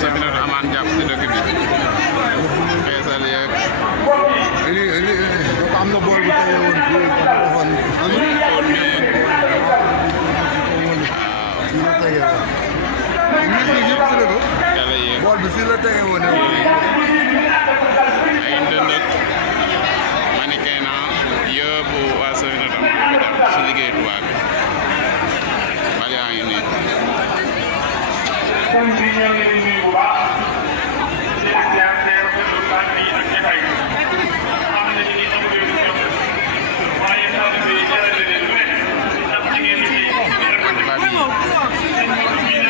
safinatul àmaan jàpp ci dëkk bi xeesal yeeg am na bool bu tawee woon fii defoon fii la tegee woon yëpp si la ko bool bi fii la tegee woon ay ndënd ak mannequin yëpp waa safinatul àmaan bi def si liggéey tubaab bi bal yaa ngi nii kon bi ñoo ngi leen nuyu bu baax di ak ziar seetlu baax bi ak jotaay bi xam nañu ni amul yoon bu jot waaye taw bi jaral na leen lu nekk ndax jigéen ñi di rafetlu tubaab yi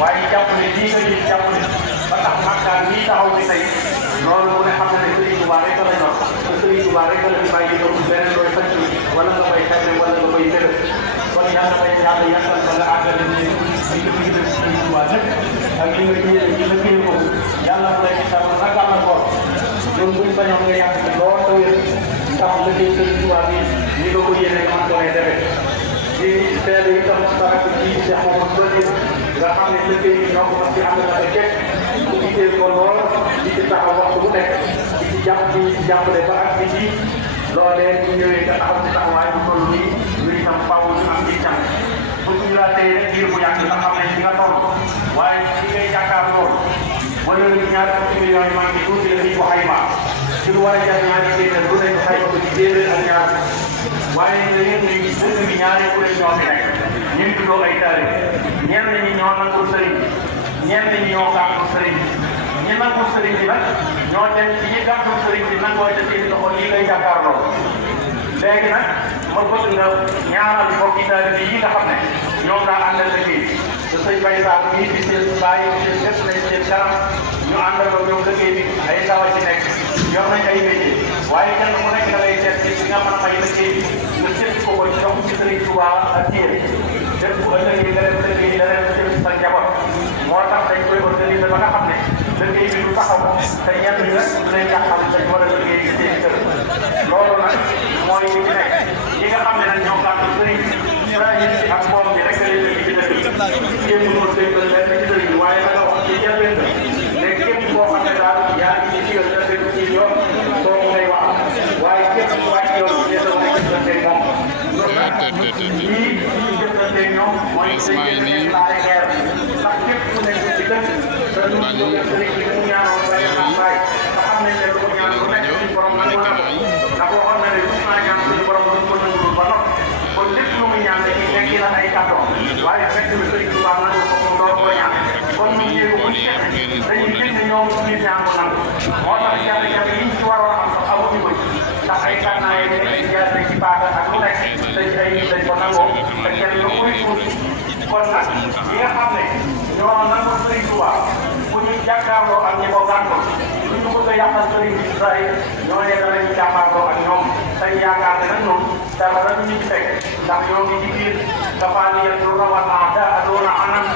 waaye jàpp ne lii nga gis jàpp ne ba tax màkkaan nii taxaw ci tey loolu mu ne xam na ne Serigne Touba rek la ñor te Serigne Touba rek la ñu bàyyi ñëw benn looy fàcc wala nga koy xayma wala nga koy dëgër kon yàlla may yàlla yàttal ba nga àggale ni li nga bëgg def Serigne Touba lépp ak li nga jiyee li nga téye ko yàlla mu lay gisal nag am na ko ñun buñ bañoon nga yàq ci lool te wér ndax liggéey Serigne Touba bi ni nga ko yéene nga mën ko lay defee di seede itam sarak ji Cheikh Mamadou Bachir nga xam ne liggéey bi ñoo ko mën ci ànd ak képp ku gisee ko lool di ci taxaw waxtu bu nekk di ci jàppale ba ak bi ji loolee ñu ñëwee nga taxaw ci taxawaay bu toll nii lu itam faaw ñu am ci can bu ñu la tey rek diir bu yàgg nga xam ne ci nga toll waaye ci ngay jàkkaar lool wala ñaari fukki millions yi manqué tuuti la ñu ko xayma ci lu war a jar ñaari téeméer lu nekk xayma ko ci téeméer ak ñaar waaye léegi ñu dëkk bi ñaari kuréel ñoo fi nekk ñu ngi tuddoo ay taalibe ñenn ñi ñoo nangul sëriñ ñenn ñi ñoo gàttul sëriñ ñi nangul sëriñ bi nag ñoo dem ci ñi gàttul sëriñ bi nangoo ca seen loxo lii ngay jàkkaarloo léegi nag ma bëgg nga ñaanal mbokki taalibe yi nga xam ne ñoom daa àndal liggéey te sëñ Baye Sarr mii di seen bàyyi seen lépp nañ seen kanam ñu àndandoo ñoom liggéey bi ay ndaw a ci nekk yor nañ ay métier waaye kenn ku nekk da ngay seet ci nga mën a may liggéey bi nga seet ko ko jox ci Serigne Touba ak téere def bu ëllëgee nga def liggéey da leen seet sa njaboot moo tax dañ koy organiser ba nga xam ne liggéey bi du taxaw te ñenn ñi nag du leen yàqal dañ war a liggéey ci seen kër loolu nag mooy li ci nekk ñi nga xam ne nag ñoo gàtt Serigne ak moom bi rek leen liggéey ci dëkk bi kéem mënul dégg leen ci Serigne waaye la nga wax ci njëlbeen léegi képp koo xam ne daal yaa ngi ci digal na dégg ci yoon soo ko ngay wax waaye képp ku wàcc yoon bi dee doon jëflante moom lii jëflante ñoom mooy dañuy laare xeer ndax képp ku nekk ci dëkk te ñu jóge sëriñ bi mu ñaanoon ba yàlla baay nga xam ne lu ko ñaan lu nekk suñu borom nangu na ko ndax waxoon na ne rus naa ñaan suñu borom duñ ko nangul ba noppi kon lépp lu muy ñaan dañuy nekk na ay kàddoom waaye fekk na sëriñ Tuubaa nangu ko moom doo ko ñaan kon ñu ñëw bu dañuy gis ne ñoom suñu ñaan ko nangu moo tax jafe-jafe yi ci waroon am sax amuñu ko ndax ay kànnaay yi ay jaar ci paaka ak lu nekk dañ ay dañ ko nangoo te kenn lu muy tuuti kon nag ñi nga xam ne ñoo nangu Sëriñ Tuubaa bu ñu jàkkaarloo ak ñi ko gàntoon lu ñu bëgg a yàqal sëriñ bi Israël ñoo ne danañ jàkkaarloo ak ñoom tey yaakaar ne nag ñoom dara la ñu ci fekk ndax ñoo ngi ci biir kafaaniyal durra wal a'daa doona anam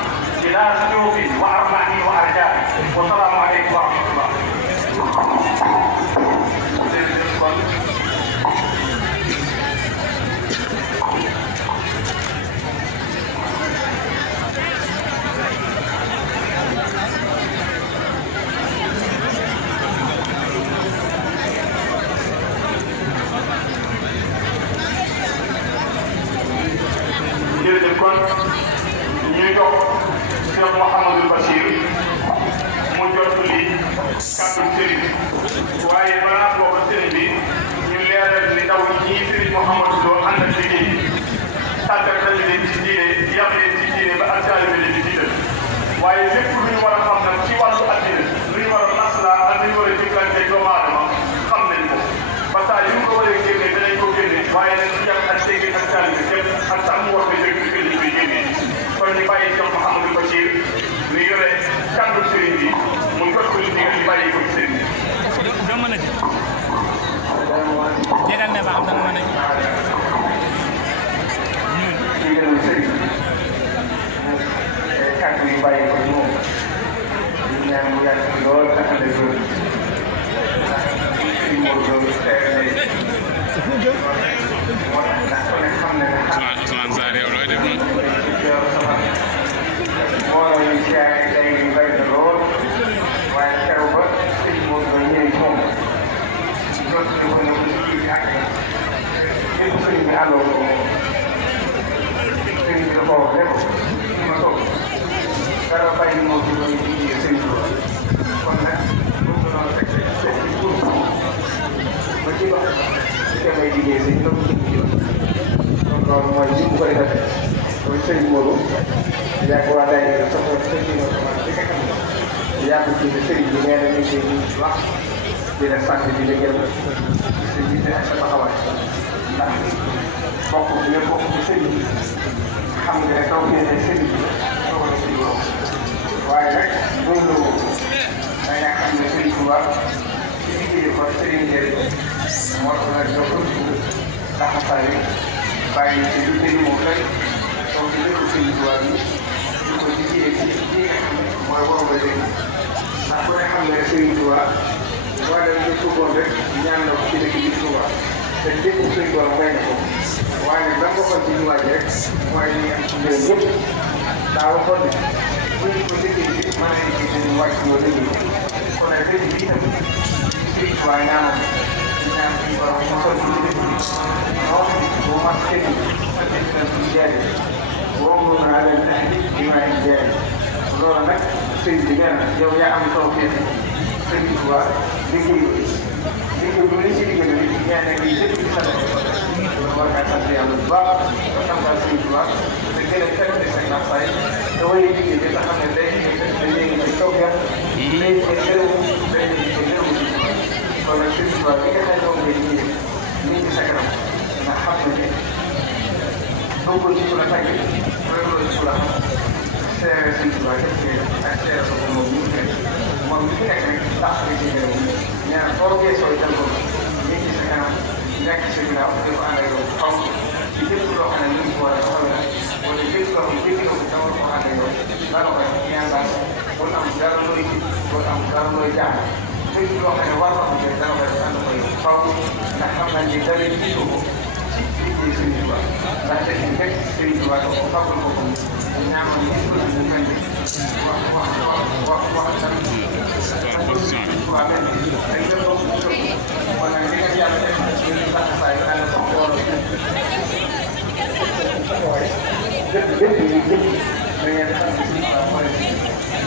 bilaa sujuufin wa arba'in wa arjaa wa salaamu aleykum wa rahmatullah jërëjëf kon ñuy jox Cheikh Mouhamadou bàyyi ko moom ñu ñaan mu yàgg lool ak ànd ak loolu ndax suñu moo doon teel lay moo tax ndax ku ne xam ne Ousmane Sarr yow looy def na mbooloo yi siyaare day yu bëri na lool waaye teew ba suñu moo doon ñëwee moom jot ñu ko ñëw ci kii ak ñëpp sëñ bi àndoo ko moom sëñ bi dafa wax lépp ma toog dara bàyyi moo ci doon liggéey sëñ bi kon nag bu ko doon fekk sëñ bi pour ba ci dox ci damay liggéey sëñ bi kon loolu mooy li mu koy defee mooy sëñ Modou yàgg waa daay soxla sëñ bi nga xamante ne xam nga yàgg ci sëriñ bi nee na ñu ngi koy wax di la sant di la gërëm sëñ bi ak sa taxawaay ndax bokk bi nga bokk ci sëriñ bi xam nga ne taw bi ne sëriñ bi soo ko defee yow waaye nag loolu la woo da nga xam ne sëriñ bu baax ci liggéey ko sëriñ njëriñ moo tax nag ñoo ko taxawaay bàyyi ci lu bëri moom rek donc lépp sëriñ bu baax yi ñu ko liggéey ci li nga xam ne mooy waru ba léegi ndax bu ne xam ne sëriñ bu baax wala ñu bëggoon rek ñaan na ko ci dëkk bi Touba te lépp suñ borom may na ko waaye nag la nga waxoon ci ñu waaj rek mooy li nga xam ne yëpp daa waxoon ne bu ñu ko dëkk bi mën nañu ci dañu wàcc ñoo liggéey kon nag dëkk bi itam sëriñ Touba ñaanal ñaan suñ borom mosal ci dëkk bi noonu bu mat xëy sa dëkk na ci jeere boo mun naa leen tax di may jeere loolu nag sëriñ bi nee na yow yaa am taw féete sëriñ Touba liggéey bu ñu si liggéey bi ñaan ak yi lépp ci sa loxo war ngaa sant yàlla bu baax ba santal sëriñ Touba te gën a fekk say naxsaay te waye liggéey bi nga xam ne day léegi ci kaw gerte day ci gërëm day ci gërëm kon nag sëriñ Touba bi nga xam ne moom ngay liggéey ñu ngi sa kanam nga xam ne bëggul ci ku la tàgg bëggul ci ku la xam seere sëriñ Touba yëpp ak seere sa ko moom ñu ngi moom li fi nekk rek tax na ci gërëm nee na boo geesoo itam ko ñu ngi sa kanam nekk sa ginnaaw di ko ànd ak yow xaw ci lépp loo xam ne ñu ngi ko war a soxla wala lépp loo xam ne dégg nga ko dama ko ànd ak yow dara koy ñaan daal bul am dara looy ji bul am dara looy jàng lépp loo xam ne war na ko jël dara koy ànd ko yow xaw ndax xam naa ne dara jiitu ko ci liggéey Sëriñ Tuubaa ndax te ñu fekk Sëriñ Tuubaa ko fàggal ko ko ñaanoon gis ko ñu mel ni wax tan waaw mais dañ leen bokk ci dëkk kon nag li nga yàlla def ñu tax saa yu ànd ko xool dëkk bépp yi dëkk da ngeen xam ne suñu waa mooy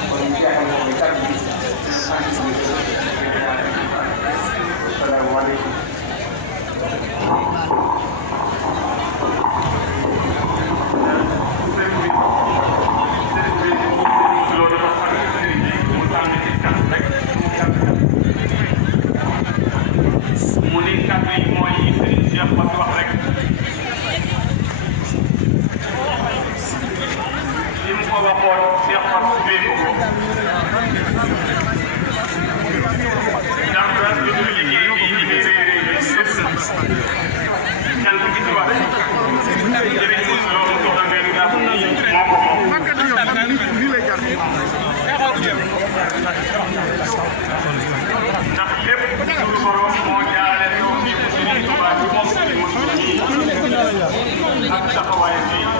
kon ñu jeexal ko bi kàddu bi asalaamaaleykum mu ni kàddu yi mooy Sëriñ Cheikh ba wax rek li mu ko waxoon Cheikh Fatou Seye ko ndax daal di liggéey bi ci biir réew mi lépp xel bu ci wax jëriñ loolu soxna Mbène nga xam ni moo ko moom ndax lépp suñu borom moo jaarale yow fii mu Sëriñ Tuubaa bi moom ci ñii ak taxawaay